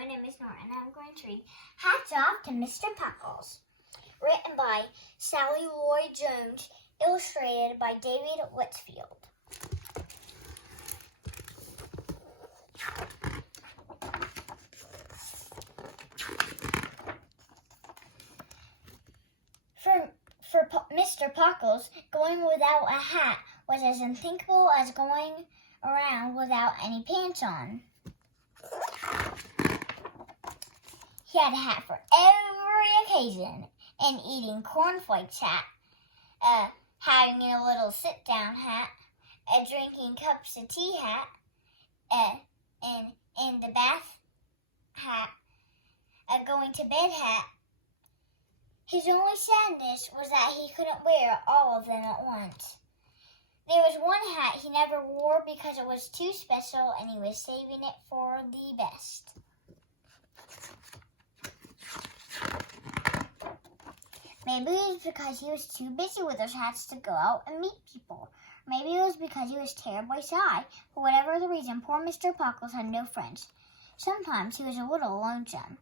my name is Norah, and I'm going to read Hats Off to Mr. Pockles, written by Sally Lloyd-Jones, illustrated by David Litchfield. For Mr. Pockles, going without a hat was as unthinkable as going around without any pants on. He had a hat for every occasion: an eating cornflakes hat, having a little sit-down hat, a drinking cups of tea hat, and the bath hat, a going to bed hat. His only sadness was that he couldn't wear all of them at once. There was one hat he never wore because it was too special and he was saving it for the best. Maybe it was because he was too busy with his hats to go out and meet people. Maybe it was because he was terribly shy. For whatever the reason, poor Mr. Pockles had no friends. Sometimes he was a little lonesome.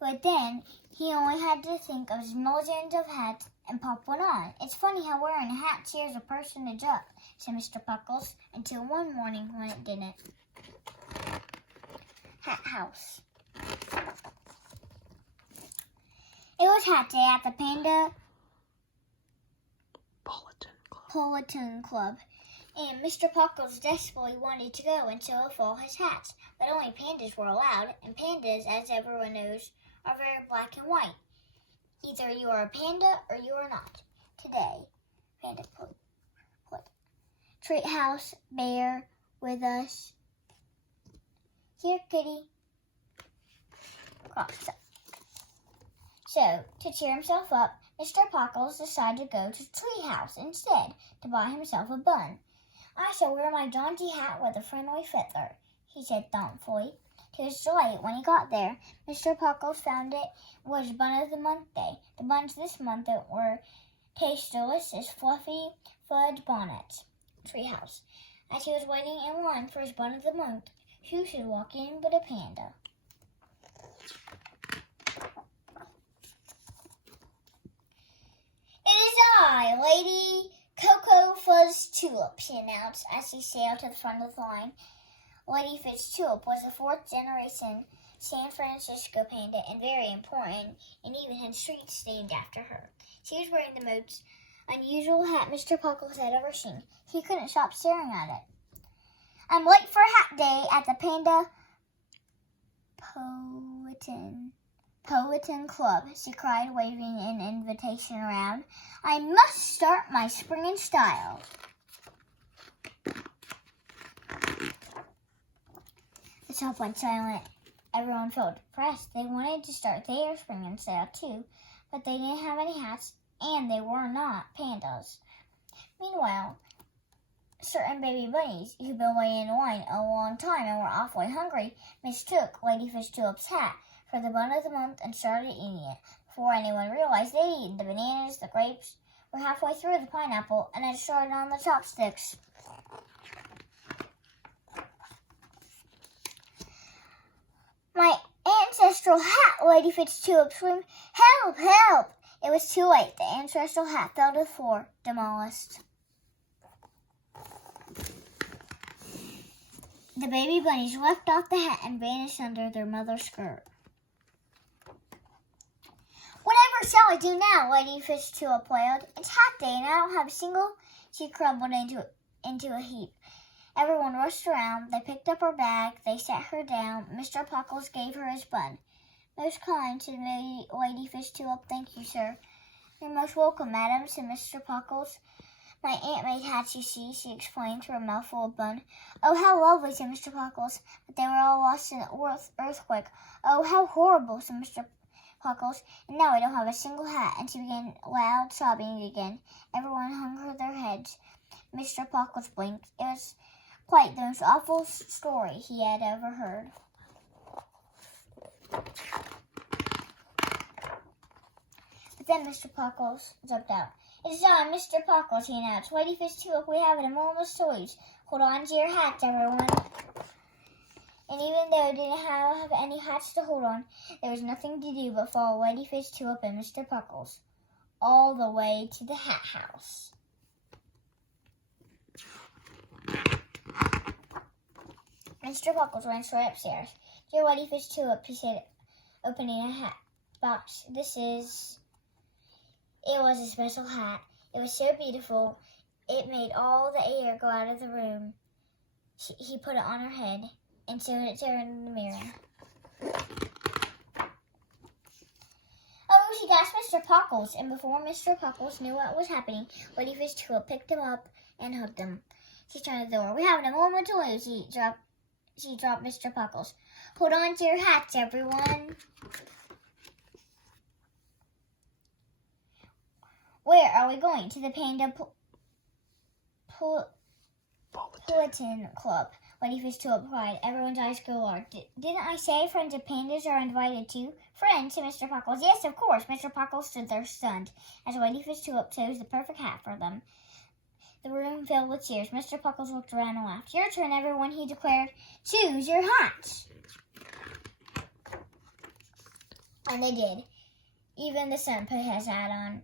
But then, he only had to think of his millions of hats and pop one on. It's funny how wearing a hat cheers a personage up, said Mr. Pockles, until one morning when it didn't. Hat House. It was Hat Day at the Panda Bulletin Club, and Mr. Pockles desperately wanted to go and show off all his hats, but only pandas were allowed, and pandas, as everyone knows, are very black and white. Either you are a panda or you are not. Today, Panda put Treat House Bear with us. Here, kitty. Crops up. So, to cheer himself up, Mr. Pockles decided to go to Treat House instead to buy himself a bun. I shall wear my jaunty hat with a friendly feather, he said thoughtfully. To his delight, when he got there, Mr. Pockles found it was Bun of the Month Day. The buns this month were taste delicious, fluffy fudge bonnets. Treehouse. As he was waiting in line for his Bun of the Month, who should walk in but a panda? It is I, Lady Cocoa Fuzz Tulip, he announced as he sailed to the front of the line. Lady Fitz Tulip was a fourth-generation San Francisco panda and very important, and even had streets named after her. She was wearing the most unusual hat Mr. Pockles had ever seen. He couldn't stop staring at it. I'm late for Hat Day at the Panda Bulletin Club, she cried, waving an invitation around. I must start my spring in style. The shop went silent. Everyone felt depressed. They wanted to start their spring in style too, but they didn't have any hats, and they were not pandas. Meanwhile, certain baby bunnies, who'd been waiting in line a long time and were awfully hungry, mistook Lady Fish Tulip's hat for the Bun of the Month and started eating it. Before anyone realized they'd eaten the bananas, the grapes, were halfway through the pineapple, and had started on the chopsticks. My ancestral hat, Lady Fitztulip screamed. Help, help! It was too late. The ancestral hat fell to the floor, demolished. The baby bunnies left off the hat and vanished under their mother's skirt. Whatever shall I do now? Lady Fitztulip wailed. It's Hat Day and I don't have a single. She crumbled into a heap. Everyone rushed around. They picked up her bag. They set her down. Mr. Pockles gave her his bun. Most kind, said Lady Fitztulip. Thank you, sir. You're most welcome, madam, said Mr. Pockles. My aunt made hats, you see, she explained to her mouthful of bun. Oh, how lovely, said Mr. Pockles. But they were all lost in an earthquake. Oh, how horrible, said Mr. Pockles. And now I don't have a single hat. And she began loud sobbing again. Everyone hung their heads. Mr. Pockles blinked. It was quite the most awful story he had ever heard. But then Mr. Pockles jumped out. It's I, Mr. Pockles, he announced. Lady Fish Tulip, we have an enormous toys. Hold on to your hats, everyone. And even though they didn't have any hats to hold on, there was nothing to do but follow Ladyfish, Tulip, and Mr. Pockles all the way to the hat house. Mr. Pockles ran straight upstairs. "Dear Ladyfish, Tulip," he said, opening a hat box. It was a special hat. It was so beautiful, it made all the air go out of the room. He put it on her head and showed it to her in the mirror. Oh, she gasped, "Mr. Pockles!" And before Mr. Pockles knew what was happening, Ladyfish Tulip picked him up and hugged him. She turned to the door. "We haven't a moment to lose," she dropped Mr. Pockles. "Hold on to your hats, everyone." "Where are we going?" "To the Panda Bulletin Club," Ladyfish Tulip cried. Everyone's eyes grew large. "Didn't I say friends of pandas are invited too?" "Friends?" said Mr. Pockles. "Yes, of course." Mr. Pockles stood there stunned as Ladyfish Tulip chose the perfect hat for them. The room filled with cheers. Mr. Pockles looked around and laughed. "Your turn, everyone," he declared. "Choose your hat." And they did. Even the sun put his hat on.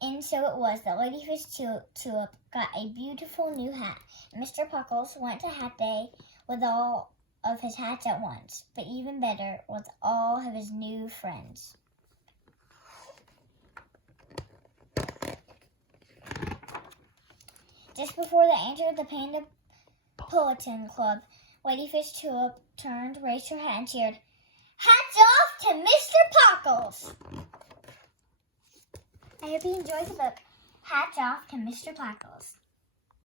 And so it was that Ladyfish Tulip got a beautiful new hat. Mr. Pockles went to Hat Day with all of his hats at once, but even better, with all of his new friends. Just before they entered the Panda Bulletin Club, Ladyfish Tulip turned, raised her hat, and cheered, "Hats off to Mr. Pockles!" I hope you enjoyed the book, Hats Off to Mr. Pockles.